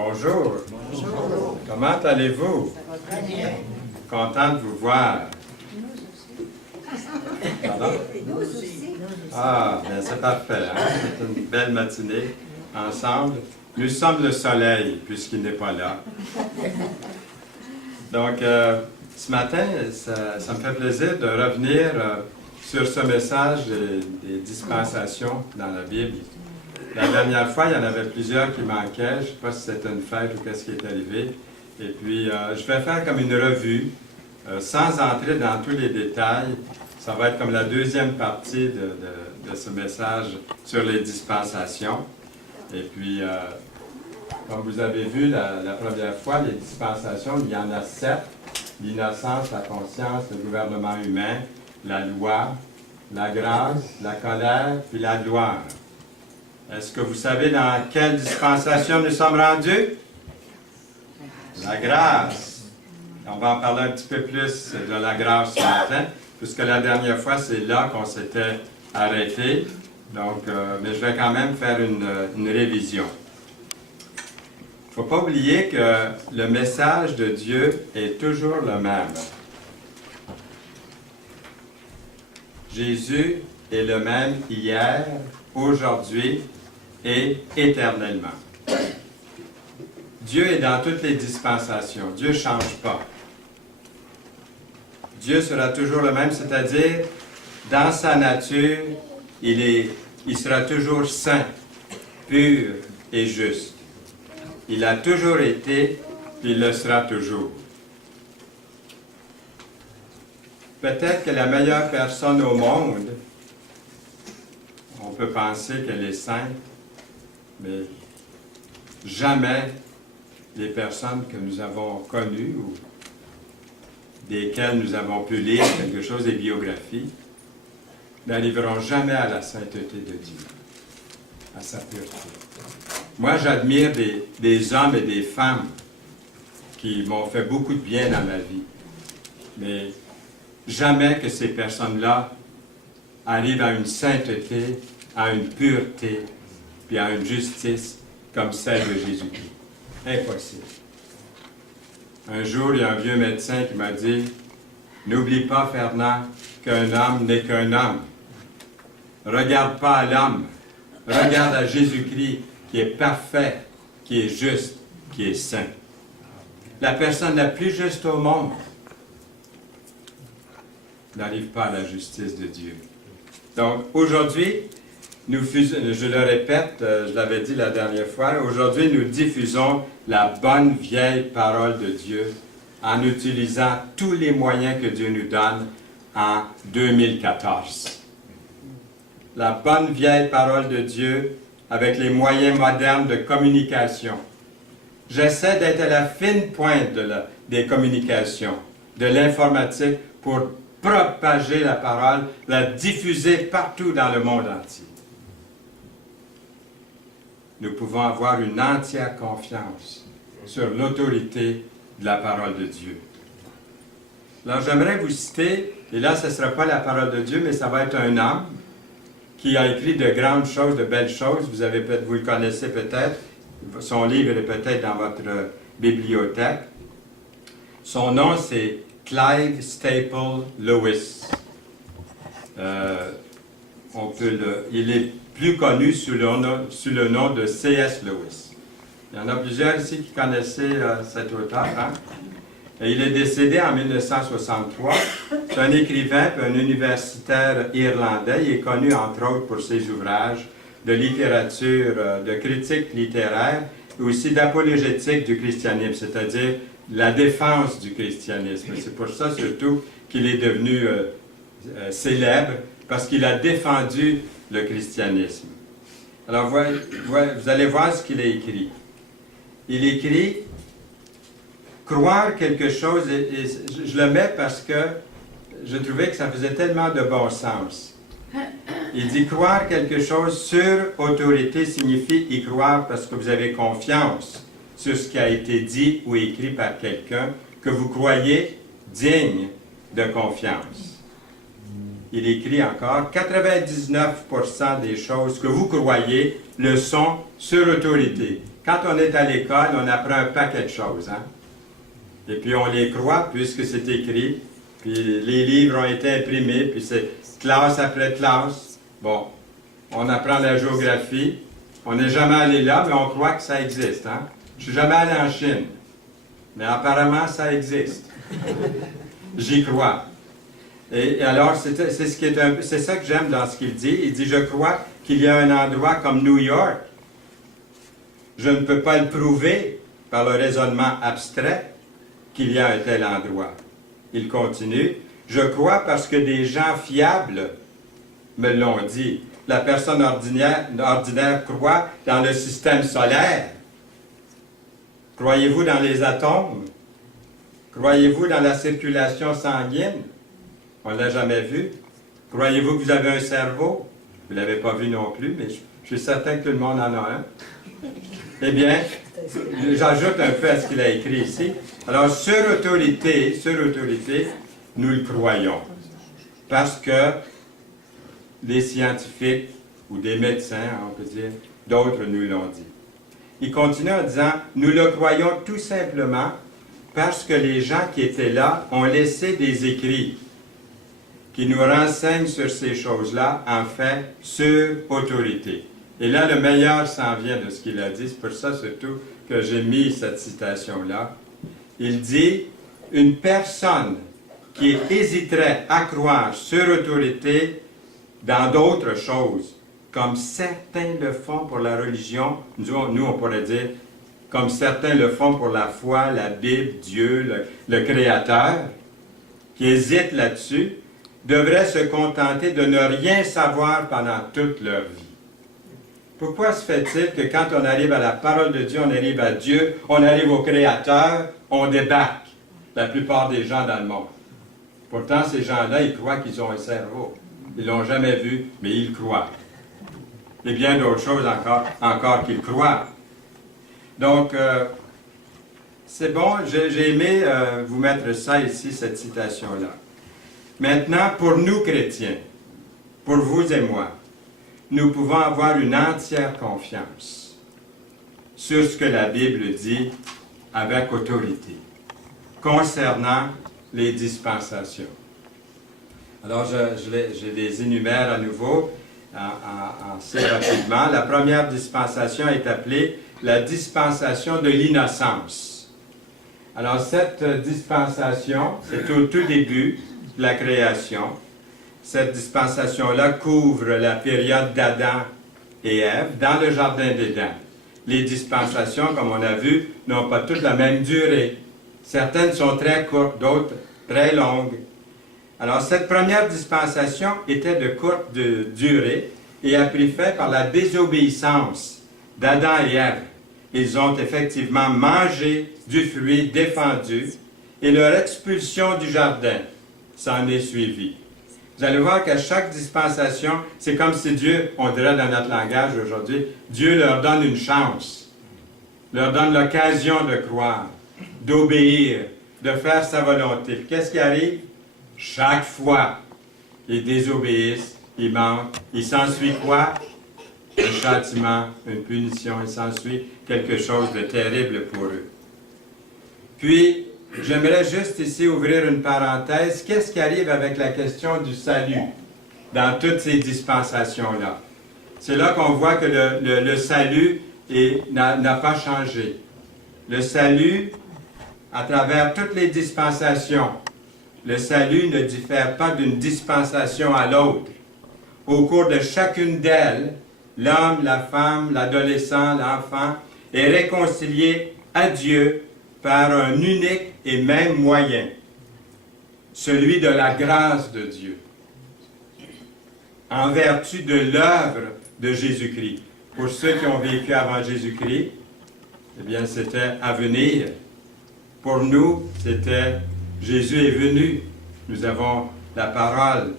Bonjour. Bonjour. Comment allez-vous? Très bien. Content de vous voir. Pardon? Nous aussi. Ah, bien c'est parfait. Hein? C'est une belle matinée ensemble. Nous sommes le soleil, puisqu'il n'est pas là. Donc, ce matin, ça me fait plaisir de revenir sur ce message des dispensations dans la Bible. La dernière fois, il y en avait plusieurs qui manquaient. Je ne sais pas si c'était une fête ou qu'est-ce qui est arrivé. Et puis, je vais faire comme une revue, sans entrer dans tous les détails. Ça va être comme la deuxième partie de ce message sur les dispensations. Et puis, comme vous avez vu la première fois, les dispensations, il y en a 7. L'innocence, la conscience, le gouvernement humain, la loi, la grâce, la colère, puis la gloire. Est-ce que vous savez dans quelle dispensation nous sommes rendus? La grâce. On va en parler un petit peu plus de la grâce ce matin, puisque la dernière fois, c'est là qu'on s'était arrêté. Donc, mais je vais quand même faire une révision. Il ne faut pas oublier que le message de Dieu est toujours le même. Jésus est le même hier, aujourd'hui et éternellement. Dieu est dans toutes les dispensations. Dieu ne change pas. Dieu sera toujours le même, c'est-à-dire, dans sa nature, il sera toujours saint, pur et juste. Il a toujours été, puis il le sera toujours. Peut-être que la meilleure personne au monde, on peut penser qu'elle est sainte, mais jamais les personnes que nous avons connues ou desquelles nous avons pu lire quelque chose des biographies n'arriveront jamais à la sainteté de Dieu, à sa pureté. Moi, j'admire des hommes et des femmes qui m'ont fait beaucoup de bien dans ma vie, mais jamais que ces personnes-là arrivent à une sainteté, à une pureté, puis à une justice comme celle de Jésus-Christ. Impossible. Un jour, il y a un vieux médecin qui m'a dit « N'oublie pas, Fernand, qu'un homme n'est qu'un homme. Regarde pas à l'homme, regarde à Jésus-Christ qui est parfait, qui est juste, qui est saint. » La personne la plus juste au monde n'arrive pas à la justice de Dieu. Donc, aujourd'hui, je le répète, je l'avais dit la dernière fois, aujourd'hui nous diffusons la bonne vieille parole de Dieu en utilisant tous les moyens que Dieu nous donne en 2014. La bonne vieille parole de Dieu avec les moyens modernes de communication. J'essaie d'être à la fine pointe des communications, de l'informatique pour propager la parole, la diffuser partout dans le monde entier. Nous pouvons avoir une entière confiance sur l'autorité de la parole de Dieu. Alors j'aimerais vous citer, et là ce ne sera pas la parole de Dieu, mais ça va être un homme qui a écrit de grandes choses, de belles choses. Vous le connaissez peut-être, son livre est peut-être dans votre bibliothèque. Son nom c'est Clive Staple Lewis. Il est plus connu sous le nom de C.S. Lewis. Il y en a plusieurs ici qui connaissaient cet auteur. Hein? Et il est décédé en 1963. C'est un écrivain et un universitaire irlandais. Il est connu entre autres pour ses ouvrages de littérature, de critique littéraire, et aussi d'apologétique du christianisme, c'est-à-dire la défense du christianisme. C'est pour ça surtout qu'il est devenu célèbre, parce qu'il a défendu le christianisme. Alors, vous allez voir ce qu'il a écrit. Il écrit « Croire quelque chose », et je le mets parce que je trouvais que ça faisait tellement de bon sens. Il dit « Croire quelque chose sur autorité signifie y croire parce que vous avez confiance sur ce qui a été dit ou écrit par quelqu'un que vous croyez digne de confiance. » Il écrit encore, 99% des choses que vous croyez le sont sur autorité. quand on est à l'école, on apprend un paquet de choses, hein? Et puis on les croit puisque c'est écrit, puis les livres ont été imprimés, puis c'est classe après classe. Bon, on apprend la géographie. On n'est jamais allé là, mais on croit que ça existe, hein? Je suis jamais allé en Chine, mais apparemment ça existe. J'y crois. Et alors, c'est ça que j'aime dans ce qu'il dit. Il dit, je crois qu'il y a un endroit comme New York. Je ne peux pas le prouver par le raisonnement abstrait qu'il y a un tel endroit. Il continue, je crois parce que des gens fiables me l'ont dit. La personne ordinaire croit dans le système solaire. Croyez-vous dans les atomes? Croyez-vous dans la circulation sanguine? On ne l'a jamais vu. Croyez-vous que vous avez un cerveau? Vous ne l'avez pas vu non plus, mais je suis certain que tout le monde en a un. Eh bien, j'ajoute un peu à ce qu'il a écrit ici. Alors, sur autorité, nous le croyons. Parce que des scientifiques ou des médecins, on peut dire, d'autres nous l'ont dit. Il continue en disant, nous le croyons tout simplement parce que les gens qui étaient là ont laissé des écrits qui nous renseignent sur ces choses-là, en fait, sur autorité. Et là, le meilleur s'en vient de ce qu'il a dit. C'est pour ça, surtout, que j'ai mis cette citation-là. Il dit, une personne qui hésiterait à croire sur autorité dans d'autres choses, comme certains le font pour la religion, nous on pourrait dire, comme certains le font pour la foi, la Bible, Dieu, le Créateur, qui hésitent là-dessus, devraient se contenter de ne rien savoir pendant toute leur vie. Pourquoi se fait-il que quand on arrive à la parole de Dieu, on arrive à Dieu, on arrive au Créateur, on débarque, la plupart des gens dans le monde? Pourtant, ces gens-là, ils croient qu'ils ont un cerveau. Ils ne l'ont jamais vu, mais ils croient. Et bien d'autres choses encore qu'ils croient. Donc, c'est bon, j'ai aimé vous mettre ça ici, cette citation-là. Maintenant, pour nous chrétiens, pour vous et moi, nous pouvons avoir une entière confiance sur ce que la Bible dit avec autorité concernant les dispensations. Alors, je les énumère à nouveau assez rapidement. La première dispensation est appelée la dispensation de l'innocence. Alors, cette dispensation, c'est au tout début de la création. Cette dispensation-là couvre la période d'Adam et Ève dans le Jardin d'Éden. Les dispensations, comme on a vu, n'ont pas toutes la même durée. Certaines sont très courtes, d'autres très longues. Alors, cette première dispensation était de courte durée et a pris fin par la désobéissance d'Adam et Ève. Ils ont effectivement mangé du fruit défendu et leur expulsion du jardin s'en est suivie. Vous allez voir qu'à chaque dispensation, c'est comme si Dieu, on dirait dans notre langage aujourd'hui, Dieu leur donne une chance, leur donne l'occasion de croire, d'obéir, de faire sa volonté. Puis qu'est-ce qui arrive? Chaque fois, ils désobéissent, ils manquent. Il s'ensuit quoi? Un châtiment, une punition. Il s'ensuit quelque chose de terrible pour eux. Puis, j'aimerais juste ici ouvrir une parenthèse. Qu'est-ce qui arrive avec la question du salut dans toutes ces dispensations-là? C'est là qu'on voit que le salut n'a pas changé. Le salut, à travers toutes les dispensations, le salut ne diffère pas d'une dispensation à l'autre. Au cours de chacune d'elles, l'homme, la femme, l'adolescent, l'enfant est réconcilié à Dieu par un unique et même moyen, celui de la grâce de Dieu, en vertu de l'œuvre de Jésus-Christ. Pour ceux qui ont vécu avant Jésus-Christ, eh bien, c'était à venir. Pour nous, c'était Jésus est venu. Nous avons la parole,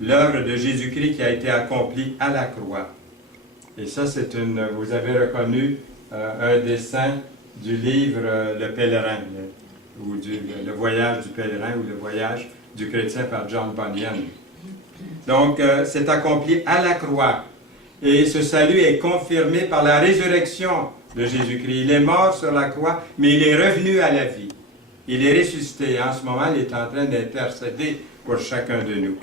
l'œuvre de Jésus-Christ qui a été accomplie à la croix. Et ça, vous avez reconnu un dessin du livre Le Pèlerin, ou le voyage du pèlerin, ou le voyage du chrétien par John Bunyan. Donc, c'est accompli à la croix. Et ce salut est confirmé par la résurrection de Jésus-Christ. Il est mort sur la croix, mais il est revenu à la vie. Il est ressuscité. En ce moment, il est en train d'intercéder pour chacun de nous.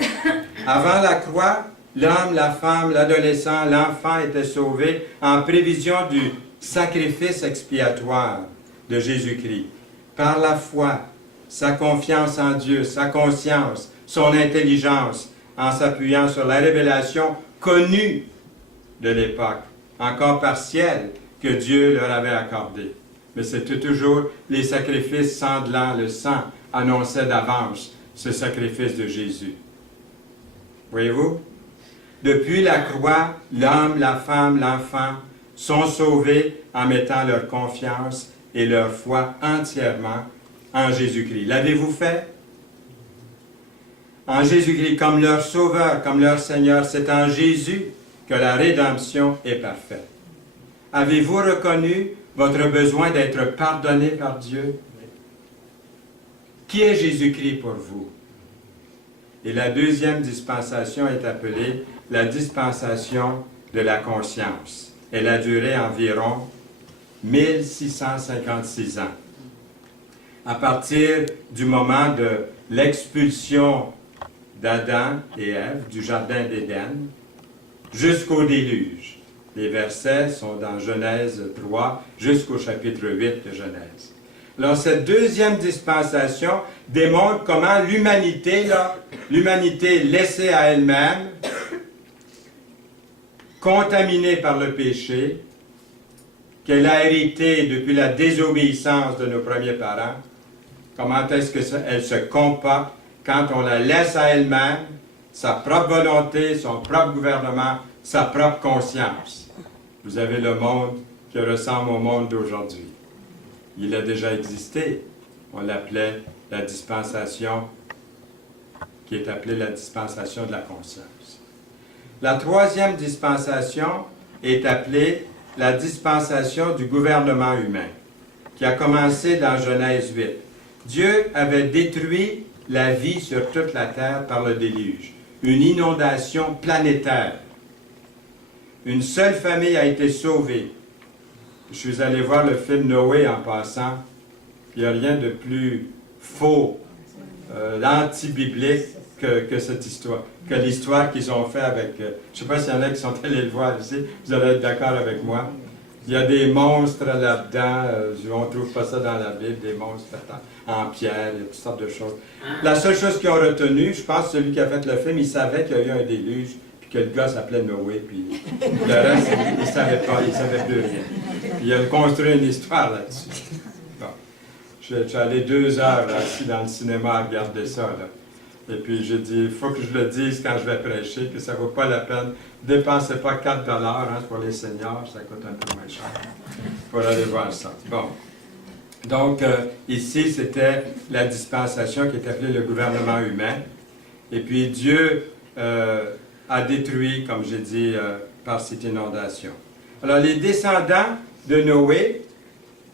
Avant la croix, l'homme, la femme, l'adolescent, l'enfant étaient sauvés en prévision du sacrifice expiatoire de Jésus-Christ. Par la foi, sa confiance en Dieu, sa conscience, son intelligence, en s'appuyant sur la révélation connue de l'époque, encore partielle, que Dieu leur avait accordée. Mais c'était toujours les sacrifices sanglants, le sang annonçait d'avance ce sacrifice de Jésus. Voyez-vous? Depuis la croix, l'homme, la femme, l'enfant sont sauvés en mettant leur confiance et leur foi entièrement en Jésus-Christ. L'avez-vous fait? En Jésus-Christ, comme leur Sauveur, comme leur Seigneur, c'est en Jésus que la rédemption est parfaite. Avez-vous reconnu votre besoin d'être pardonné par Dieu? Qui est Jésus-Christ pour vous? Et la deuxième dispensation est appelée la dispensation de la conscience. Elle a duré environ 1656 ans. À partir du moment de l'expulsion d'Adam et Ève du Jardin d'Éden jusqu'au déluge. Les versets sont dans Genèse 3 jusqu'au chapitre 8 de Genèse. Alors, cette deuxième dispensation démontre comment l'humanité laissée à elle-même, contaminée par le péché, qu'elle a hérité depuis la désobéissance de nos premiers parents, comment est-ce qu'elle se comporte quand on la laisse à elle-même, sa propre volonté, son propre gouvernement, sa propre conscience. Vous avez le monde qui ressemble au monde d'aujourd'hui. Il a déjà existé. On l'appelait la dispensation, qui est appelée la dispensation de la conscience. La troisième dispensation est appelée la dispensation du gouvernement humain, qui a commencé dans Genèse 8. Dieu avait détruit la vie sur toute la terre par le déluge, une inondation planétaire. Une seule famille a été sauvée. Je suis allé voir le film Noé en passant. Il n'y a rien de plus faux, anti-biblique que cette histoire, que l'histoire qu'ils ont fait avec... je ne sais pas s'il y en a qui sont allés le voir ici, vous allez être d'accord avec moi. Il y a des monstres là-dedans, on ne trouve pas ça dans la Bible, des monstres en pierre, il y a toutes sortes de choses. La seule chose qu'ils ont retenue, je pense que celui qui a fait le film, il savait qu'il y a eu un déluge, puis que le gars s'appelait Noé, puis le reste, il ne savait pas, il ne savait plus rien. Il a construit une histoire là-dessus. Bon. Je suis allé 2 heures assis dans le cinéma à regarder ça, là. Et puis j'ai dit, il faut que je le dise quand je vais prêcher, que ça ne vaut pas la peine. Dépensez pas 4 $ pour les seniors, ça coûte un peu moins cher. Pour aller voir ça. Bon. Donc, ici, c'était la dispensation qui est appelée le gouvernement humain. Et puis Dieu a détruit, comme j'ai dit, par cette inondation. Alors, les descendants de Noé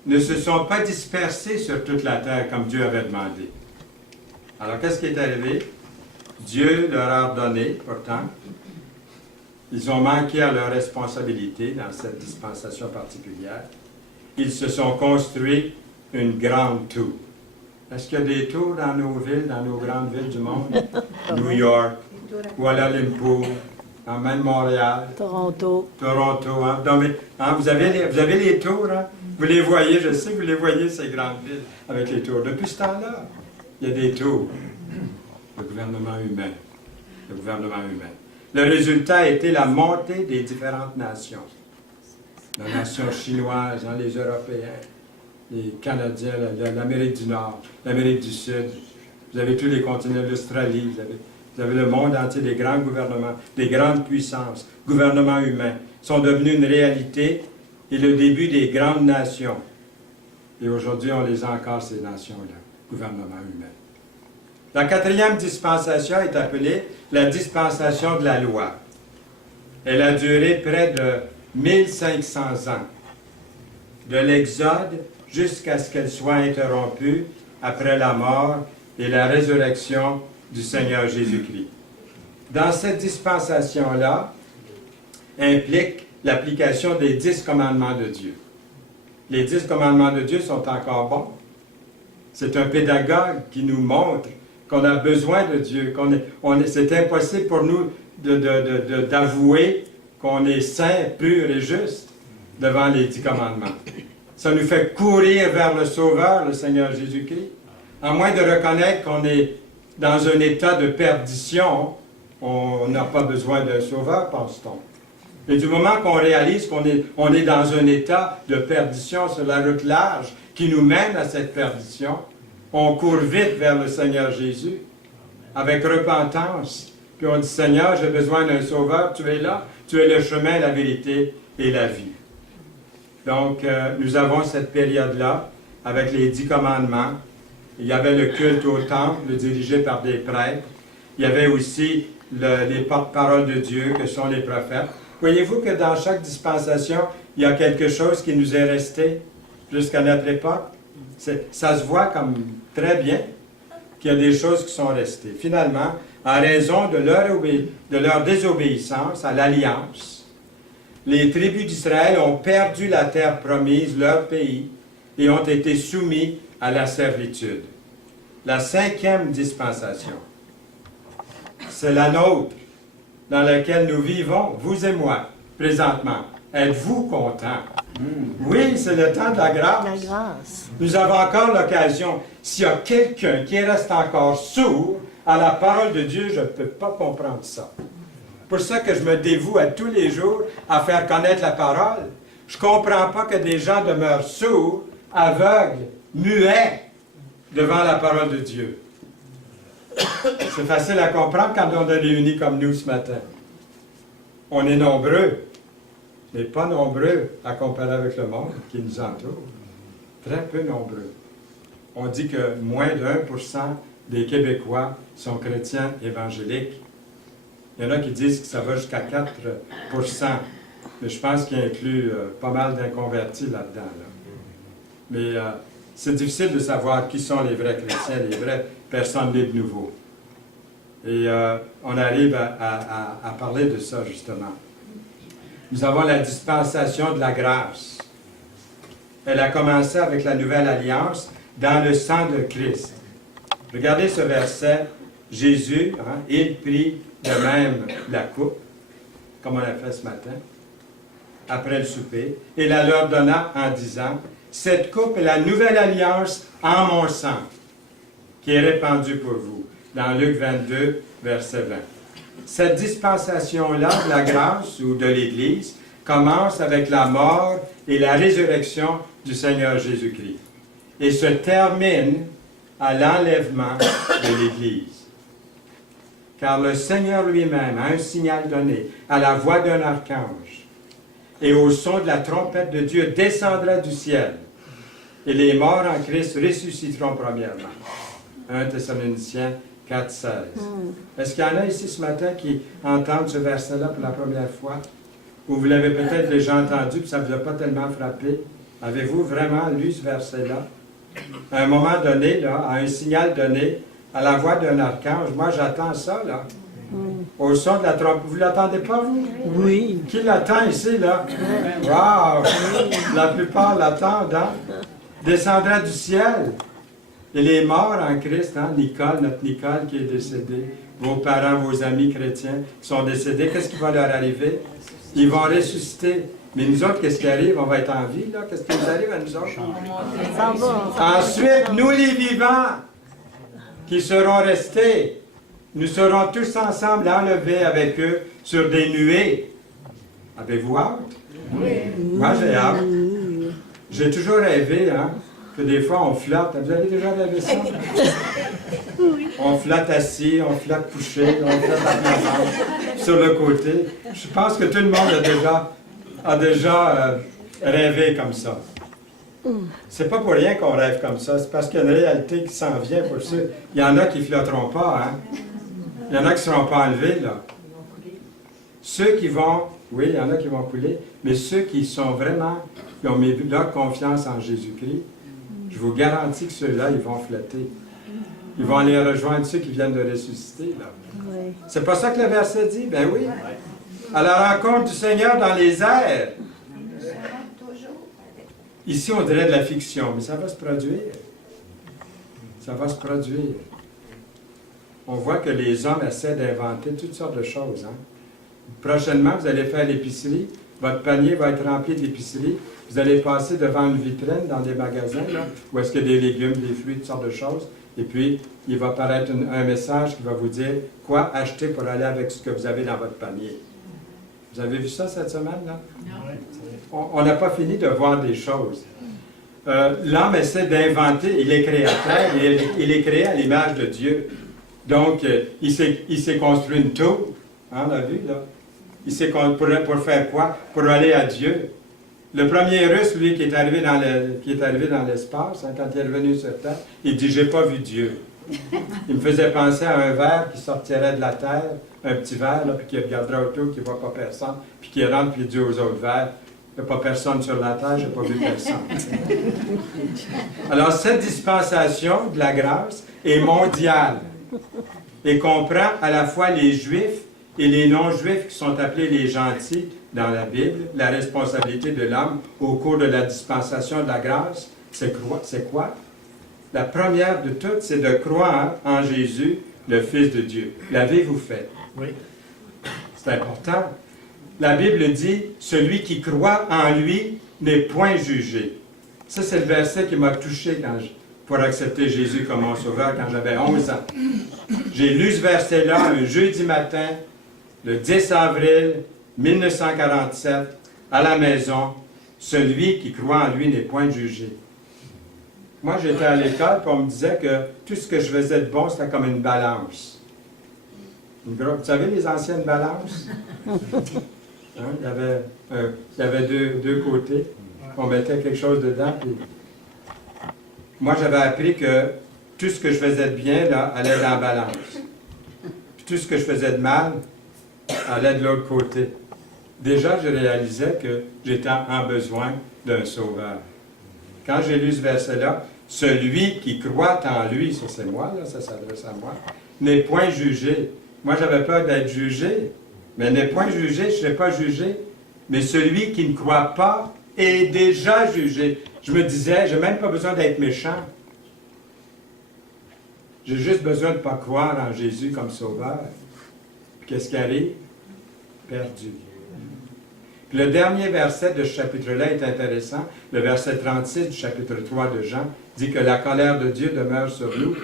ne se sont pas dispersés sur toute la terre comme Dieu avait demandé. Alors, qu'est-ce qui est arrivé? Dieu leur a ordonné, pourtant, ils ont manqué à leur responsabilité dans cette dispensation particulière. Ils se sont construits une grande tour. Est-ce qu'il y a des tours dans nos villes, dans nos grandes villes du monde? New York, Kuala Lumpur, même Montréal. Toronto. Hein? Donc, hein, vous avez les tours, hein? Vous les voyez, je sais que vous les voyez, ces grandes villes, avec les tours. Depuis ce temps-là, il y a des tours. Le gouvernement humain. Le gouvernement humain. Le résultat a été la montée des différentes nations. La nation chinoise, hein, les Européens, les Canadiens, l'Amérique du Nord, l'Amérique du Sud. Vous avez tous les continents, l'Australie, vous avez le monde entier, des grands gouvernements, des grandes puissances, gouvernements humains, sont devenus une réalité et le début des grandes nations. Et aujourd'hui, on les a encore, ces nations-là, gouvernement humain. La quatrième dispensation est appelée la dispensation de la loi. Elle a duré près de 1500 ans, de l'Exode jusqu'à ce qu'elle soit interrompue après la mort et la résurrection du Seigneur Jésus-Christ. Dans cette dispensation-là, implique l'application des 10 commandements de Dieu. Les 10 commandements de Dieu sont encore bons. C'est un pédagogue qui nous montre qu'on a besoin de Dieu, c'est impossible pour nous d'avouer qu'on est saint, pur et juste devant les 10 commandements. Ça nous fait courir vers le Sauveur, le Seigneur Jésus-Christ. À moins de reconnaître qu'on est dans un état de perdition, on n'a pas besoin d'un Sauveur, pense-t-on. Et du moment qu'on réalise qu'on est dans un état de perdition sur la route large qui nous mène à cette perdition, on court vite vers le Seigneur Jésus avec repentance. Puis on dit, Seigneur, j'ai besoin d'un Sauveur, tu es là, tu es le chemin, la vérité et la vie. Donc, nous avons cette période-là avec les 10 commandements. Il y avait le culte au temple, dirigé par des prêtres. Il y avait aussi les porte-paroles de Dieu, que sont les prophètes. Voyez-vous que dans chaque dispensation, il y a quelque chose qui nous est resté jusqu'à notre époque? Ça se voit comme très bien qu'il y a des choses qui sont restées. Finalement, en raison de leur désobéissance à l'Alliance, les tribus d'Israël ont perdu la terre promise, leur pays, et ont été soumis à la servitude. La 5e dispensation, c'est la nôtre, dans laquelle nous vivons, vous et moi, présentement. Êtes-vous contents? Oui, c'est le temps de la grâce. La grâce. Nous avons encore l'occasion. S'il y a quelqu'un qui reste encore sourd à la parole de Dieu, je ne peux pas comprendre ça. Pour ça que je me dévoue à tous les jours à faire connaître la parole. Je ne comprends pas que des gens demeurent sourds, aveugles, muets devant la parole de Dieu. C'est facile à comprendre quand on est réunis comme nous ce matin. On est nombreux, mais pas nombreux à comparer avec le monde qui nous entoure. Très peu nombreux. On dit que moins de 1% des Québécois sont chrétiens évangéliques. Il y en a qui disent que ça va jusqu'à 4%, mais je pense qu'il inclut pas mal d'inconvertis là-dedans. Là. Mais c'est difficile de savoir qui sont les vrais chrétiens, les vraies personnes nées de nouveau. Et on arrive à parler de ça, justement. Nous avons la dispensation de la grâce. Elle a commencé avec la nouvelle alliance dans le sang de Christ. Regardez ce verset. Jésus, il prit de même la coupe, comme on a fait ce matin, après le souper, et la leur donna en disant, « Cette coupe est la nouvelle alliance en mon sang, qui est répandue pour vous. » Dans Luc 22, verset 20. Cette dispensation-là de la grâce ou de l'Église commence avec la mort et la résurrection du Seigneur Jésus-Christ et se termine à l'enlèvement de l'Église. Car le Seigneur lui-même, à un signal donné, à la voix d'un archange, et au son de la trompette de Dieu, descendra du ciel, et les morts en Christ ressusciteront premièrement. 1 Thessaloniciens 4, 16. Est-ce qu'il y en a ici ce matin qui entendent ce verset-là pour la première fois? Ou vous l'avez peut-être déjà entendu, puis ça ne vous a pas tellement frappé? Avez-vous vraiment lu ce verset-là? À un moment donné, là, à un signal donné, à la voix d'un archange, moi j'attends ça, là. Au son de la trompette. Vous ne l'attendez pas, vous? Oui. Qui l'attend ici, là? Wow! La plupart l'attendent, hein? Descendra du ciel. Et les morts en Christ, hein? Nicole, notre Nicole qui est décédée, vos parents, vos amis chrétiens sont décédés, qu'est-ce qui va leur arriver? Ils vont ressusciter. Mais nous autres, qu'est-ce qui arrive? On va être en vie, là? Qu'est-ce qui nous arrive à nous autres? Ensuite, nous les vivants, qui seront restés, nous serons tous ensemble enlevés avec eux sur des nuées. Avez-vous hâte? Oui. Moi, j'ai hâte. J'ai toujours rêvé, hein, que des fois on flotte. Vous avez déjà rêvé ça? Oui. On flotte assis, on flotte couché, on flotte à plat sur le côté. Je pense que tout le monde a déjà rêvé comme ça. C'est pas pour rien qu'on rêve comme ça, c'est parce qu'il y a une réalité qui s'en vient pour ceux. Il y en a qui ne flotteront pas, hein? Il y en a qui ne seront pas enlevés, là. Ceux qui vont, oui, il y en a qui vont couler, mais ceux qui sont vraiment, qui ont mis leur confiance en Jésus-Christ, je vous garantis que ceux-là, ils vont flotter. Ils vont aller rejoindre ceux qui viennent de ressusciter, là. Oui. C'est pas ça que le verset dit? Ben oui. À la rencontre du Seigneur dans les airs. Ici, on dirait de la fiction, mais ça va se produire. Ça va se produire. On voit que les hommes essaient d'inventer toutes sortes de choses. Hein? Prochainement, vous allez faire l'épicerie, votre panier va être rempli d'épicerie, vous allez passer devant une vitrine dans des magasins, là, où est-ce qu'il y a des légumes, des fruits, toutes sortes de choses, et puis il va apparaître un message qui va vous dire quoi acheter pour aller avec ce que vous avez dans votre panier. Vous avez vu ça cette semaine, là? Non. On n'a pas fini de voir des choses. L'homme essaie d'inventer, il est créateur, il est créé à l'image de Dieu. Donc, il s'est construit une tour, hein, on l'a vu, là. Il s'est construit pour faire quoi? Pour aller à Dieu. Le premier Russe, lui, qui est arrivé dans l'espace, hein, quand il est revenu sur Terre, il dit « J'ai pas vu Dieu ». Il me faisait penser à un ver qui sortirait de la terre, un petit ver, là, puis qui regarderait autour, qui ne voit pas personne, puis qui rentre, puis il dit aux autres vers, il n'y a pas personne sur la terre, je n'ai pas vu personne. Alors, cette dispensation de la grâce est mondiale et comprend à la fois les Juifs et les non-Juifs qui sont appelés les gentils dans la Bible. La responsabilité de l'homme au cours de la dispensation de la grâce, c'est quoi? La première de toutes, c'est de croire en Jésus, le Fils de Dieu. L'avez-vous fait? Oui. C'est important. La Bible dit, celui qui croit en lui n'est point jugé. Ça, c'est le verset qui m'a touché pour accepter Jésus comme mon sauveur quand j'avais 11 ans. J'ai lu ce verset-là un jeudi matin, le 10 avril 1947, à la maison. Celui qui croit en lui n'est point jugé. Moi, j'étais à l'école, puis on me disait que tout ce que je faisais de bon, c'était comme une balance. Vous savez, les anciennes balances? Hein? Il y avait deux côtés. On mettait quelque chose dedans. Puis... Moi, j'avais appris que tout ce que je faisais de bien, là, allait dans la balance. Puis tout ce que je faisais de mal, allait de l'autre côté. Déjà, je réalisais que j'étais en besoin d'un sauveur. Quand j'ai lu ce verset-là, celui qui croit en lui, ça c'est moi, là, ça s'adresse à moi, n'est point jugé. Moi, j'avais peur d'être jugé, mais n'est point jugé, je ne serai pas jugé. Mais celui qui ne croit pas est déjà jugé. Je me disais, je n'ai même pas besoin d'être méchant. J'ai juste besoin de ne pas croire en Jésus comme sauveur. Puis qu'est-ce qui arrive? Perdu. Puis le dernier verset de ce chapitre-là est intéressant. Le verset 36 du chapitre 3 de Jean dit que la colère de Dieu demeure sur nous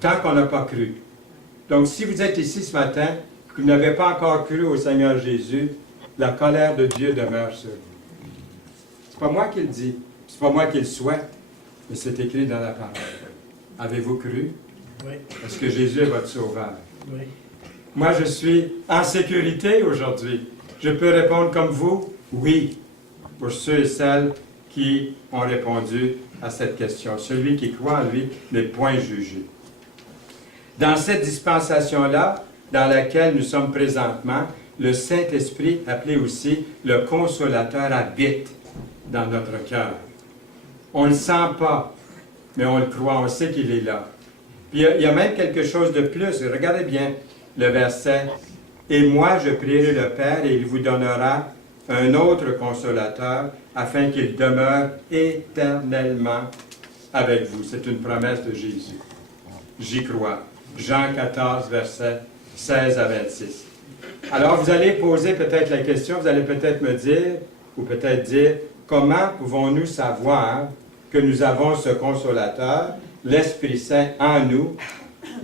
tant qu'on n'a pas cru. Donc, si vous êtes ici ce matin, que vous n'avez pas encore cru au Seigneur Jésus, la colère de Dieu demeure sur vous. C'est pas moi qui le dis, c'est pas moi qui le souhaite, mais c'est écrit dans la parole. Avez-vous cru? Oui. Est-ce que Jésus est votre sauveur? Oui. Moi, je suis en sécurité aujourd'hui. Je peux répondre comme vous, oui, pour ceux et celles qui ont répondu à cette question. Celui qui croit en lui n'est point jugé. Dans cette dispensation-là, dans laquelle nous sommes présentement, le Saint-Esprit, appelé aussi le Consolateur, habite dans notre cœur. On ne le sent pas, mais on le croit, on sait qu'il est là. Puis il y a même quelque chose de plus. Regardez bien le verset. « Et moi, je prierai le Père, et il vous donnera un autre consolateur, afin qu'il demeure éternellement avec vous. » C'est une promesse de Jésus. J'y crois. Jean 14, versets 16 à 26. Alors, vous allez poser peut-être la question, vous allez peut-être me dire, ou peut-être dire, comment pouvons-nous savoir que nous avons ce consolateur, l'Esprit Saint en nous,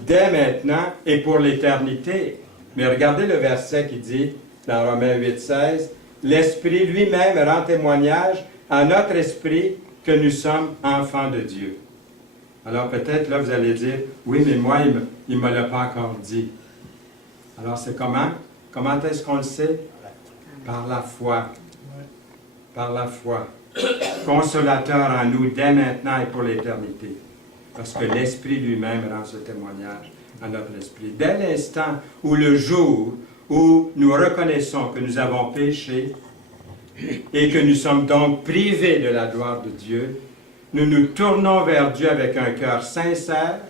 dès maintenant et pour l'éternité? Mais regardez le verset qui dit, dans Romains 8, 16, « L'Esprit lui-même rend témoignage à notre esprit que nous sommes enfants de Dieu. » Alors peut-être là, vous allez dire, « Oui, mais moi, il ne me l'a pas encore dit. » Alors c'est comment? Comment est-ce qu'on le sait? Par la foi. Par la foi. Consolateur en nous dès maintenant et pour l'éternité. Parce que l'Esprit lui-même rend ce témoignage à notre esprit. Dès l'instant où le jour où nous reconnaissons que nous avons péché et que nous sommes donc privés de la gloire de Dieu, nous nous tournons vers Dieu avec un cœur sincère,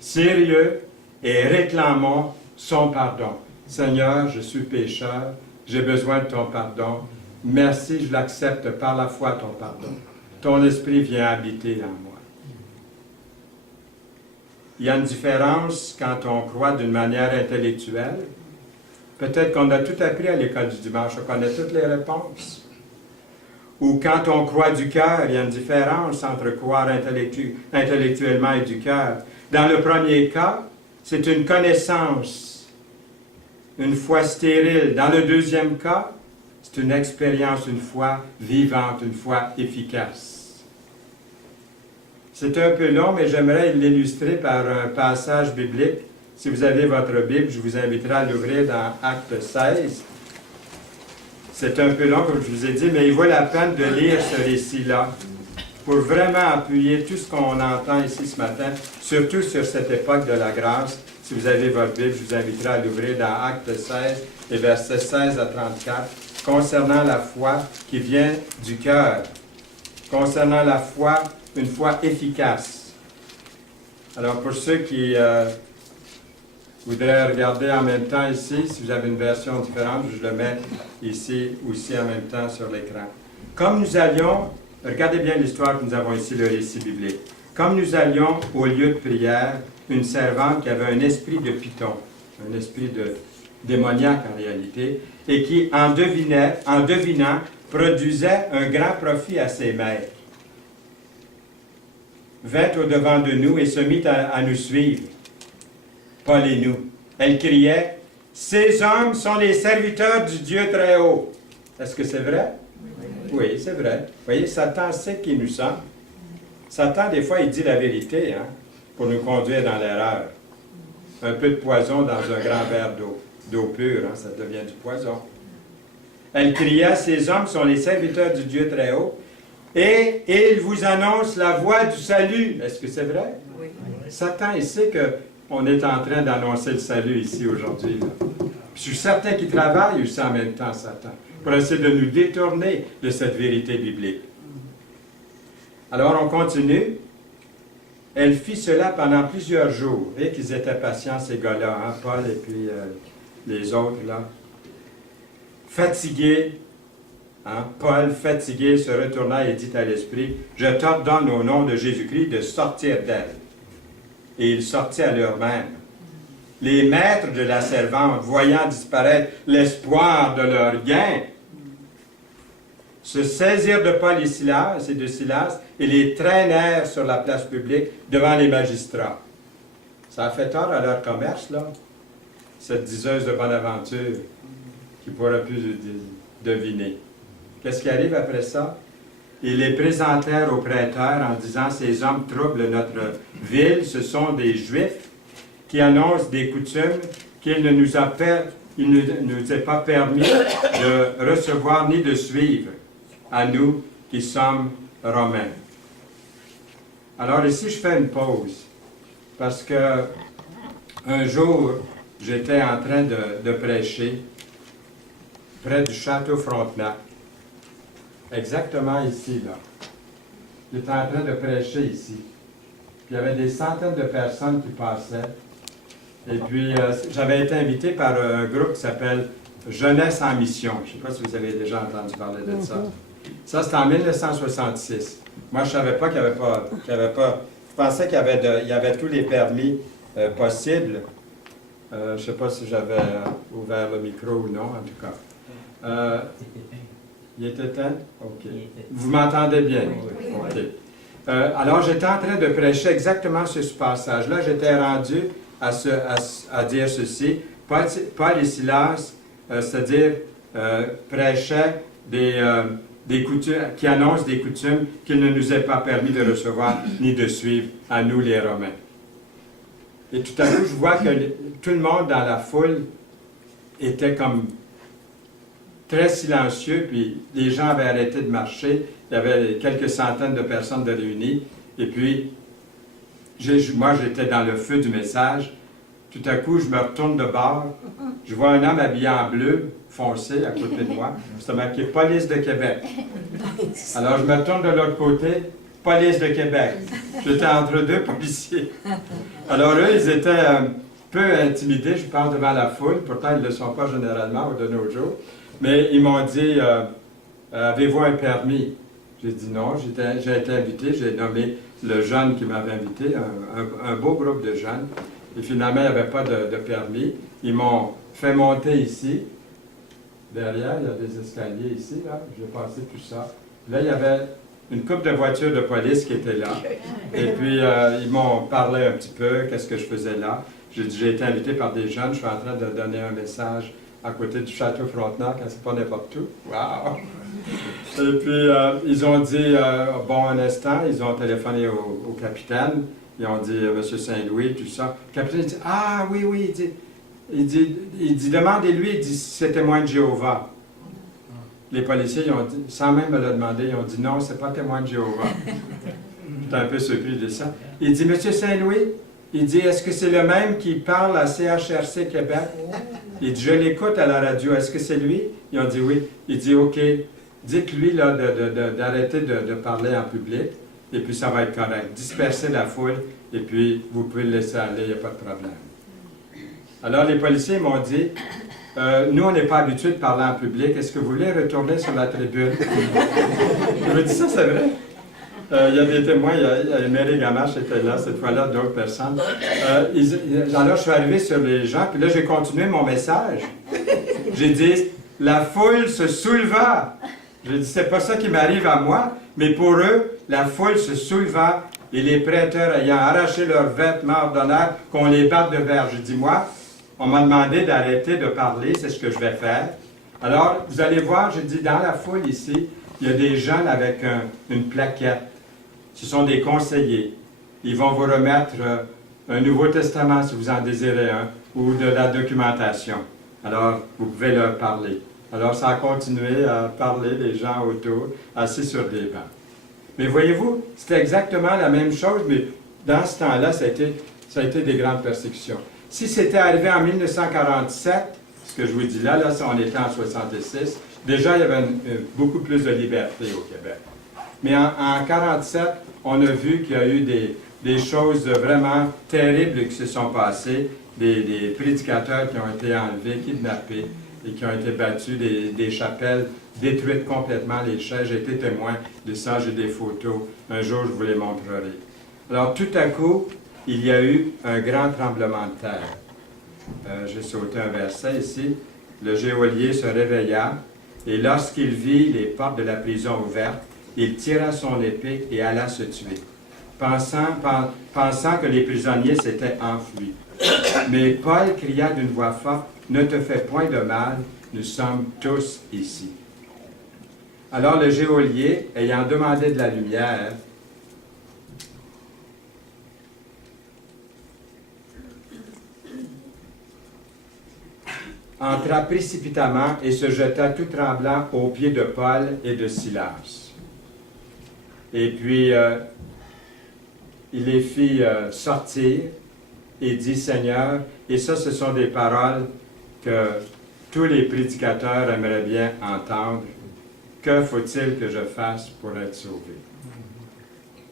sérieux et réclamons son pardon. Seigneur, je suis pécheur, j'ai besoin de ton pardon. Merci, je l'accepte par la foi, ton pardon. ton esprit vient habiter en moi. Il y a une différence quand on croit d'une manière intellectuelle. Peut-être qu'on a tout appris à l'école du dimanche, on connaît toutes les réponses. Ou quand on croit du cœur, il y a une différence entre croire intellectuellement et du cœur. Dans le premier cas, c'est une connaissance, une foi stérile. Dans le deuxième cas, c'est une expérience, une foi vivante, une foi efficace. C'est un peu long, mais j'aimerais l'illustrer par un passage biblique. Si vous avez votre Bible, je vous inviterai à l'ouvrir dans Acte 16. C'est un peu long, comme je vous ai dit, mais il vaut la peine de lire ce récit-là pour vraiment appuyer tout ce qu'on entend ici ce matin, surtout sur cette époque de la grâce. Si vous avez votre Bible, je vous inviterai à l'ouvrir dans Acte 16, les versets 16 à 34, concernant la foi qui vient du cœur, concernant la foi, une foi efficace. Alors, pour ceux qui voudraient regarder en même temps ici, si vous avez une version différente, je le mets ici aussi en même temps sur l'écran. Comme nous allions, regardez bien l'histoire que nous avons ici, le récit biblique. Comme nous allions au lieu de prière, une servante qui avait un esprit de python, un esprit de démoniaque en réalité, et qui, en devinant, produisait un grand profit à ses maîtres, vint au-devant de nous et se mit à nous suivre. Paul et nous. Elle criait, « Ces hommes sont les serviteurs du Dieu très haut. » Est-ce que c'est vrai? Oui, c'est vrai. Vous voyez, Satan sait qui nous sommes. Satan, des fois, il dit la vérité, hein, pour nous conduire dans l'erreur. Un peu de poison dans un grand verre d'eau pure, hein, ça devient du poison. Elle cria, « Ces hommes sont les serviteurs du Dieu très haut, et ils vous annoncent la voie du salut. » Est-ce que c'est vrai? Oui. Satan, il sait qu'on est en train d'annoncer le salut ici aujourd'hui. Je suis certain qu'il travaille aussi en même temps, Satan, pour essayer de nous détourner de cette vérité biblique. Alors, on continue. Elle fit cela pendant plusieurs jours. Et qu'ils étaient patients, ces gars-là, hein, Paul et puis les autres, là. Fatigués, hein, Paul, fatigué, se retourna et dit à l'esprit, « Je t'ordonne au nom de Jésus-Christ de sortir d'elle. » Et ils sortaient à l'heure même. Les maîtres de la servante, voyant disparaître l'espoir de leur gain, se saisirent de Paul et de Silas et les traînèrent sur la place publique devant les magistrats. Ça a fait tort à leur commerce, là, cette diseuse de Bonaventure qui pourrait plus deviner. Qu'est-ce qui arrive après ça? Ils les présentèrent aux prêteurs en disant, « Ces hommes troublent notre ville, ce sont des Juifs qui annoncent des coutumes qu'il ne nous est pas permis de recevoir ni de suivre, à nous qui sommes Romains. » Alors ici, je fais une pause, parce que un jour, j'étais en train de prêcher près du château Frontenac, exactement ici, là. J'étais en train de prêcher ici. Puis il y avait des centaines de personnes qui passaient. Et puis, j'avais été invité par un groupe qui s'appelle Jeunesse en Mission. Je ne sais pas si vous avez déjà entendu parler de ça. Ça, c'était en 1966. Moi, je ne savais pas qu'il n'y avait pas... Je pensais qu'il y avait tous les permis possibles. Je ne sais pas si j'avais ouvert le micro ou non, en tout cas. Il était éteint? OK. Vous m'entendez bien? OK. Alors, j'étais en train de prêcher exactement sur ce passage-là. J'étais rendu à dire ceci. Paul et Silas, c'est-à-dire, prêchaient des coutumes, qui annoncent des coutumes qu'il ne nous est pas permis de recevoir ni de suivre à nous, les Romains. Et tout à coup, je vois que tout le monde dans la foule était comme très silencieux, puis les gens avaient arrêté de marcher. Il y avait quelques centaines de personnes de réunies. Et puis, moi, j'étais dans le feu du message. Tout à coup, je me retourne de bord. Je vois un homme habillé en bleu, foncé, à côté de moi. C'était marqué « Police de Québec ». Alors, je me retourne de l'autre côté, « Police de Québec ». J'étais entre deux policiers. Alors, eux, ils étaient un peu intimidés, je pense, devant la foule. Pourtant, ils ne le sont pas généralement de nos jours. Mais ils m'ont dit « Avez-vous un permis? » J'ai dit non, j'ai été invité, j'ai nommé le jeune qui m'avait invité, un beau groupe de jeunes. Et finalement, il n'y avait pas de permis. Ils m'ont fait monter ici. Derrière, il y a des escaliers ici, là. J'ai passé tout ça. Là, il y avait une couple de voitures de police qui étaient là. Et puis, ils m'ont parlé un petit peu, qu'est-ce que je faisais là. J'ai dit, j'ai été invité par des jeunes, je suis en train de donner un message à côté du château Frontenac, hein, c'est pas n'importe où. Wow! Et puis, ils ont dit, bon, un instant, ils ont téléphoné au capitaine, ils ont dit, Monsieur Saint-Louis, tout ça. Le capitaine dit, ah oui, oui, il dit, demandez-lui, il dit, si c'est témoin de Jéhovah. Les policiers, ils ont dit, sans même me le demander, ils ont dit, non, c'est pas témoin de Jéhovah. J'étais un peu surpris de ça. Il dit, Monsieur Saint-Louis, il dit, est-ce que c'est le même qui parle à CHRC Québec? Il dit, je l'écoute à la radio, est-ce que c'est lui? Ils ont dit oui. Il dit, OK, dites-lui là, d'arrêter de parler en public, et puis ça va être correct. Dispersez la foule, et puis vous pouvez le laisser aller, il n'y a pas de problème. Alors les policiers m'ont dit, nous, on n'est pas habitués de parler en public, est-ce que vous voulez retourner sur la tribune? Je me dis, ça, c'est vrai. Il y a des témoins, il y a Emery Gamache était là, cette fois-là, d'autres personnes. Alors, je suis arrivé sur les gens, puis là, j'ai continué mon message. J'ai dit, la foule se souleva. J'ai dit, c'est pas ça qui m'arrive à moi, mais pour eux, la foule se souleva, et les prêteurs ayant arraché leurs vêtements ordonnèrent qu'on les batte de verre. J'ai dit, moi, on m'a demandé d'arrêter de parler, c'est ce que je vais faire. Alors, vous allez voir, j'ai dit, dans la foule ici, il y a des gens avec une plaquette. Ce sont des conseillers. Ils vont vous remettre un Nouveau Testament si vous en désirez un, ou de la documentation. Alors, vous pouvez leur parler. Alors, ça a continué à parler, les gens autour, assis sur des bancs. Mais voyez-vous, c'était exactement la même chose, mais dans ce temps-là, ça a été des grandes persécutions. Si c'était arrivé en 1947, ce que je vous dis là, on était en 66, déjà, il y avait beaucoup plus de liberté au Québec. Mais en 1947, on a vu qu'il y a eu des choses vraiment terribles qui se sont passées, des prédicateurs qui ont été enlevés, kidnappés et qui ont été battus, des chapelles détruites complètement, les chaises. J'ai été témoin de ça, j'ai des photos. Un jour, je vous les montrerai. Alors, tout à coup, il y a eu un grand tremblement de terre. J'ai sauté un verset ici. Le geôlier se réveilla, et lorsqu'il vit les portes de la prison ouvertes, il tira son épée et alla se tuer, pensant que les prisonniers s'étaient enfuis. Mais Paul cria d'une voix forte, « Ne te fais point de mal, nous sommes tous ici. » Alors le geôlier, ayant demandé de la lumière, entra précipitamment et se jeta tout tremblant aux pieds de Paul et de Silas. Et puis, il les fit sortir et dit, Seigneur, et ça, ce sont des paroles que tous les prédicateurs aimeraient bien entendre. Que faut-il que je fasse pour être sauvé?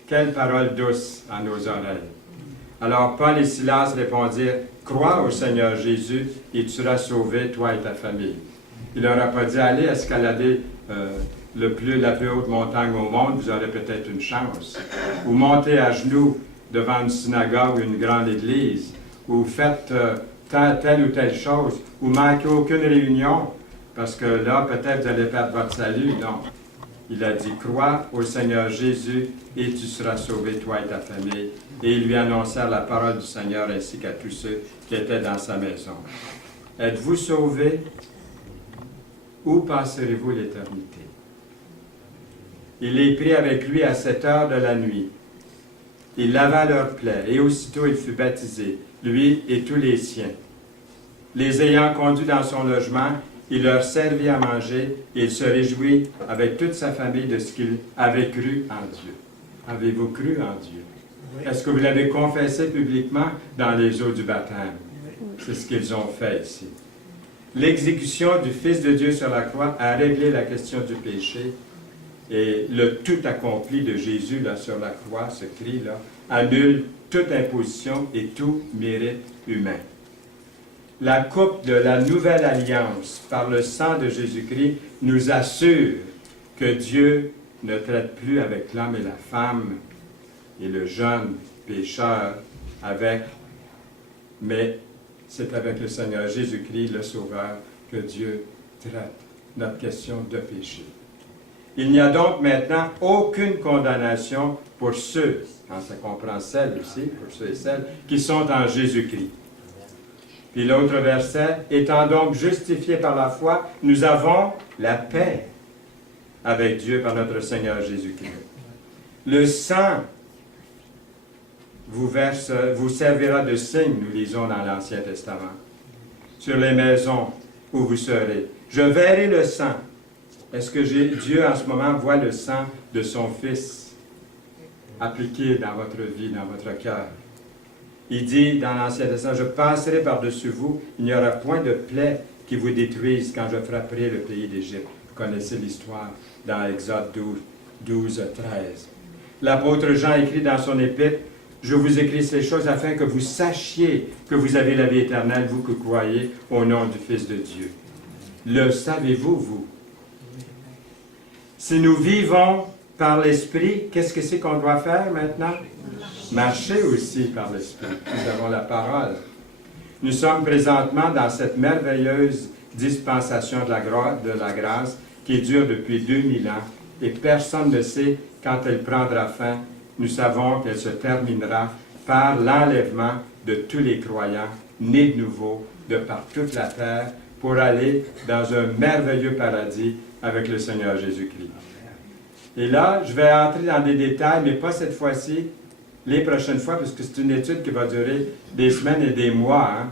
Quelle parole douce à nos oreilles. Alors, Paul et Silas répondirent, crois au Seigneur Jésus et tu seras sauvé, toi et ta famille. Il leur a pas dit, allez escalader la plus haute montagne au monde, vous aurez peut-être une chance. Ou montez à genoux devant une synagogue ou une grande église, ou faites telle ou telle chose, ou manquez aucune réunion, parce que là, peut-être vous allez perdre votre salut. Non. Il a dit, crois au Seigneur Jésus et tu seras sauvé, toi et ta famille. Et ils lui annoncèrent la parole du Seigneur ainsi qu'à tous ceux qui étaient dans sa maison. Êtes-vous sauvés? Où passerez-vous l'éternité? Il les prit avec lui à 7 heures de la nuit. Il lava leurs plaies, et aussitôt il fut baptisé, lui et tous les siens. Les ayant conduits dans son logement, il leur servit à manger, et il se réjouit avec toute sa famille de ce qu'il avait cru en Dieu. Avez-vous cru en Dieu? Est-ce que vous l'avez confessé publiquement dans les eaux du baptême? C'est ce qu'ils ont fait ici. L'exécution du Fils de Dieu sur la croix a réglé la question du péché, et le tout accompli de Jésus là, sur la croix, ce cri-là, annule toute imposition et tout mérite humain. La coupe de la nouvelle alliance par le sang de Jésus-Christ nous assure que Dieu ne traite plus avec l'homme et la femme et le jeune pécheur mais c'est avec le Seigneur Jésus-Christ, le Sauveur, que Dieu traite notre question de péché. Il n'y a donc maintenant aucune condamnation pour ceux, quand ça comprend celles aussi, pour ceux et celles qui sont en Jésus-Christ. Puis l'autre verset, étant donc justifiés par la foi, nous avons la paix avec Dieu par notre Seigneur Jésus-Christ. Le sang vous servira de signe, nous lisons dans l'Ancien Testament, sur les maisons où vous serez. Je verrai le sang. Est-ce que Dieu en ce moment voit le sang de son Fils appliqué dans votre vie, dans votre cœur? Il dit dans l'Ancien Testament, je passerai par-dessus vous, il n'y aura point de plaie qui vous détruise quand je frapperai le pays d'Égypte. Vous connaissez l'histoire dans Exode 12, 13. L'apôtre Jean écrit dans son épître, je vous écris ces choses afin que vous sachiez que vous avez la vie éternelle, vous qui croyez au nom du Fils de Dieu. Le savez-vous, vous? Si nous vivons par l'Esprit, qu'est-ce que c'est qu'on doit faire maintenant? Marcher aussi par l'Esprit. Nous avons la parole. Nous sommes présentement dans cette merveilleuse dispensation de la grâce qui dure depuis 2000 ans et personne ne sait quand elle prendra fin. Nous savons qu'elle se terminera par l'enlèvement de tous les croyants nés de nouveau de par toute la terre pour aller dans un merveilleux paradis avec le Seigneur Jésus-Christ. Et là, je vais entrer dans des détails, mais pas cette fois-ci, les prochaines fois, parce que c'est une étude qui va durer des semaines et des mois.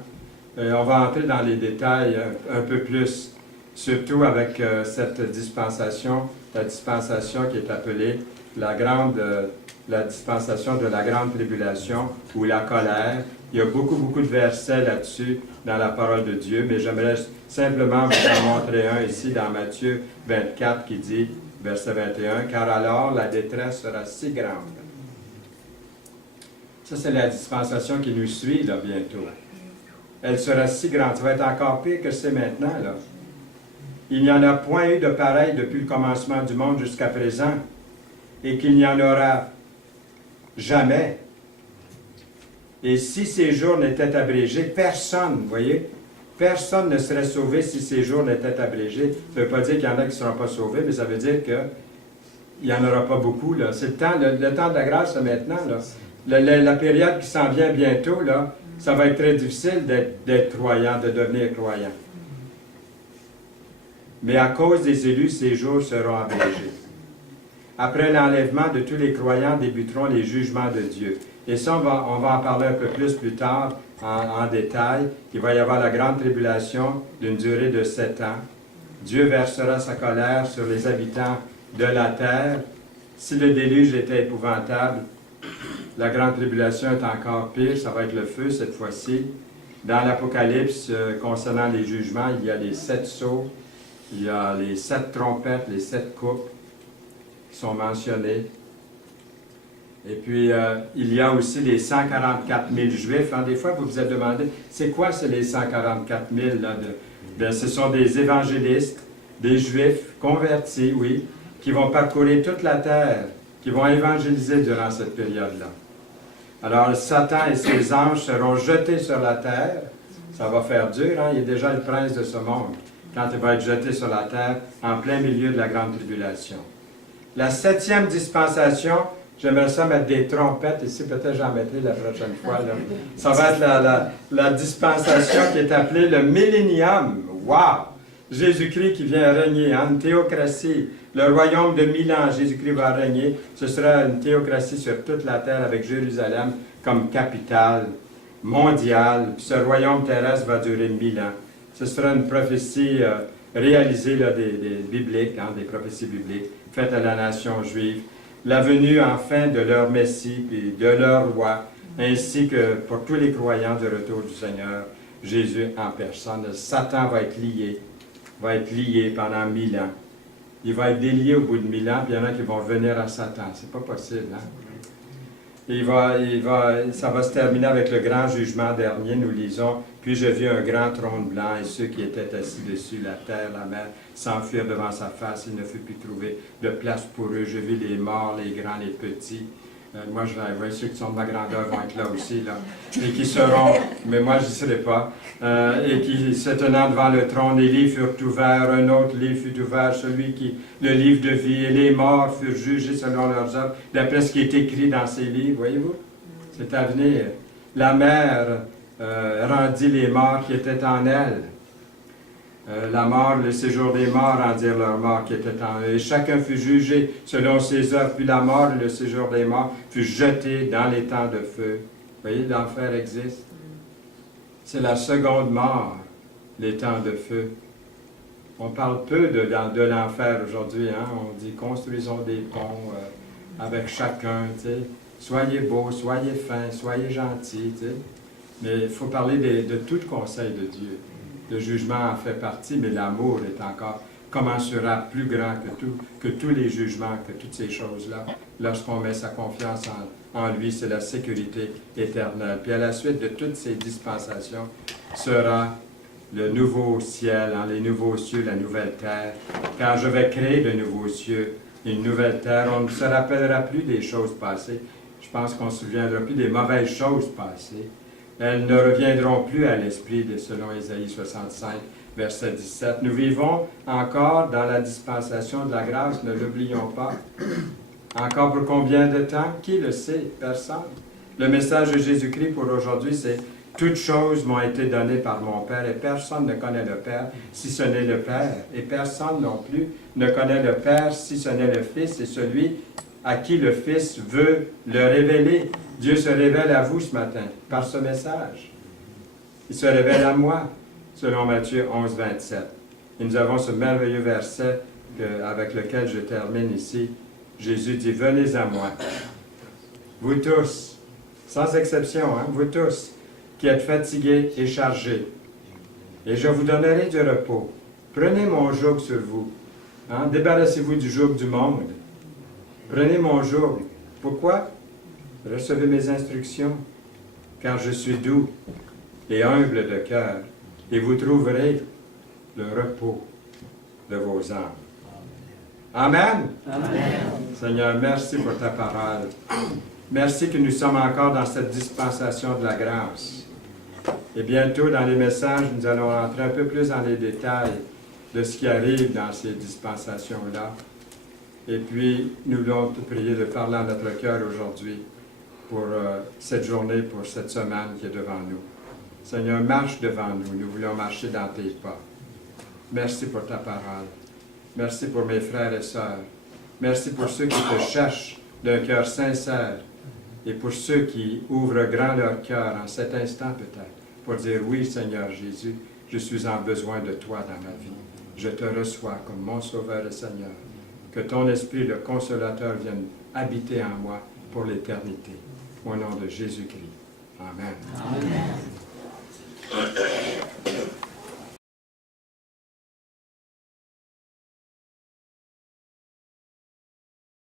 On va entrer dans les détails un peu plus, surtout avec cette dispensation, la dispensation qui est appelée la dispensation de la grande tribulation ou la colère. Il y a beaucoup de versets là-dessus dans la parole de Dieu, mais j'aimerais simplement vous en montrer un ici dans Matthieu 24 qui dit, verset 21, « Car alors la détresse sera si grande. » Ça, c'est la dispensation qui nous suit là bientôt. Elle sera si grande. Ça va être encore pire que c'est maintenant, là. Il n'y en a point eu de pareil depuis le commencement du monde jusqu'à présent, et qu'il n'y en aura jamais. Et si ces jours n'étaient abrégés, personne, vous voyez, personne ne serait sauvé si ces jours n'étaient abrégés. Ça ne veut pas dire qu'il y en a qui ne seront pas sauvés, mais ça veut dire qu'il n'y en aura pas beaucoup, là. C'est le temps de la grâce, c'est maintenant, là. La période qui s'en vient bientôt, là, ça va être très difficile d'être croyant, de devenir croyant. Mais à cause des élus, ces jours seront abrégés. Après l'enlèvement de tous les croyants, débuteront les jugements de Dieu. Et ça, on va en parler un peu plus tard, en détail. Il va y avoir la grande tribulation d'une durée de 7 ans. Dieu versera sa colère sur les habitants de la terre. Si le déluge était épouvantable, la grande tribulation est encore pire, ça va être le feu cette fois-ci. Dans l'Apocalypse, concernant les jugements, il y a les 7 sceaux, il y a les 7 trompettes, les 7 coupes qui sont mentionnées. Et puis, il y a aussi les 144 000 Juifs. Des fois, vous vous êtes demandé, c'est quoi les 144 000? Bien, ce sont des évangélistes, des Juifs convertis, oui, qui vont parcourir toute la terre, qui vont évangéliser durant cette période-là. Alors, Satan et ses anges seront jetés sur la terre. Ça va faire dur, hein? Il est déjà le prince de ce monde, quand il va être jeté sur la terre, en plein milieu de la grande tribulation. La 7e dispensation, j'aimerais ça mettre des trompettes ici, peut-être j'en mettrai la prochaine fois. Là. Ça va être la dispensation qui est appelée le millénium. Wow! Jésus-Christ qui vient régner, hein? Une théocratie. Le royaume de 1000 ans, Jésus-Christ va régner. Ce sera une théocratie sur toute la terre avec Jérusalem comme capitale mondiale. Puis ce royaume terrestre va durer 1000 ans. Ce sera une prophétie réalisée là, des bibliques, hein, des prophéties bibliques, faites à la nation juive. La venue enfin de leur Messie et de leur roi, ainsi que pour tous les croyants du retour du Seigneur, Jésus en personne. Satan va être lié pendant 1000 ans. Il va être délié au bout de 1000 ans, puis il y en a qui vont venir à Satan. C'est pas possible, hein? Ça va se terminer avec le grand jugement dernier. Nous lisons, « Puis je vis un grand trône blanc, et ceux qui étaient assis dessus, la terre, la mer, s'enfuirent devant sa face. Il ne fut plus trouvé de place pour eux. Je vis les morts, les grands, les petits. » Moi, je vais voir ceux qui sont de ma grandeur vont être là aussi, là. Et qui seront, mais moi, je n'y serai pas, et qui, se tenant devant le trône, les livres furent ouverts, un autre livre fut ouvert, le livre de vie, et les morts furent jugés selon leurs œuvres, d'après ce qui est écrit dans ces livres, voyez-vous? C'est à venir. La mer rendit les morts qui étaient en elle. La mort, le séjour des morts rendirent leurs morts qui étaient en eux. Et chacun fut jugé selon ses œuvres. Puis la mort et le séjour des morts fut jeté dans les temps de feu. Vous voyez, l'enfer existe. C'est la seconde mort, les temps de feu. On parle peu de l'enfer aujourd'hui. Hein? On dit construisons des ponts avec chacun. Tu sais. Soyez beaux, soyez fins, soyez gentils. Tu sais. Mais il faut parler de tout le conseil de Dieu. Le jugement en fait partie, mais l'amour est encore commensurable, plus grand que tous les jugements, que toutes ces choses-là. Lorsqu'on met sa confiance en lui, c'est la sécurité éternelle. Puis à la suite de toutes ces dispensations sera le nouveau ciel, les nouveaux cieux, la nouvelle terre. Car je vais créer de nouveaux cieux, une nouvelle terre. On ne se rappellera plus des choses passées. Je pense qu'on ne se souviendra plus des mauvaises choses passées. Elles ne reviendront plus à l'esprit, selon Ésaïe 65, verset 17. Nous vivons encore dans la dispensation de la grâce, ne l'oublions pas. Encore pour combien de temps? Qui le sait? Personne. Le message de Jésus-Christ pour aujourd'hui, c'est « Toutes choses m'ont été données par mon Père, et personne ne connaît le Père si ce n'est le Père. Et personne non plus ne connaît le Père si ce n'est le Fils, et celui à qui le Fils veut le révéler. » Dieu se révèle à vous ce matin par ce message. Il se révèle à moi, selon Matthieu 11, 27. Et nous avons ce merveilleux verset avec lequel je termine ici. Jésus dit, « Venez à moi, vous tous, sans exception, hein, vous tous, qui êtes fatigués et chargés, et je vous donnerai du repos. Prenez mon joug sur vous. Hein, débarrassez-vous du joug du monde. Prenez mon joug. Pourquoi? Recevez mes instructions, car je suis doux et humble de cœur, et vous trouverez le repos de vos âmes. » Amen. Amen. Seigneur, merci pour ta parole. Merci que nous sommes encore dans cette dispensation de la grâce. Et bientôt, dans les messages, nous allons entrer un peu plus dans les détails de ce qui arrive dans ces dispensations-là. Et puis, nous voulons te prier de parler à notre cœur aujourd'hui pour cette journée, pour cette semaine qui est devant nous. Seigneur, marche devant nous. Nous voulons marcher dans tes pas. Merci pour ta parole. Merci pour mes frères et sœurs. Merci pour ceux qui te cherchent d'un cœur sincère et pour ceux qui ouvrent grand leur cœur en cet instant peut-être pour dire, oui, Seigneur Jésus, je suis en besoin de toi dans ma vie. Je te reçois comme mon Sauveur et Seigneur. Que ton Esprit, le Consolateur, vienne habiter en moi pour l'éternité. Au nom de Jésus-Christ. Amen. Amen.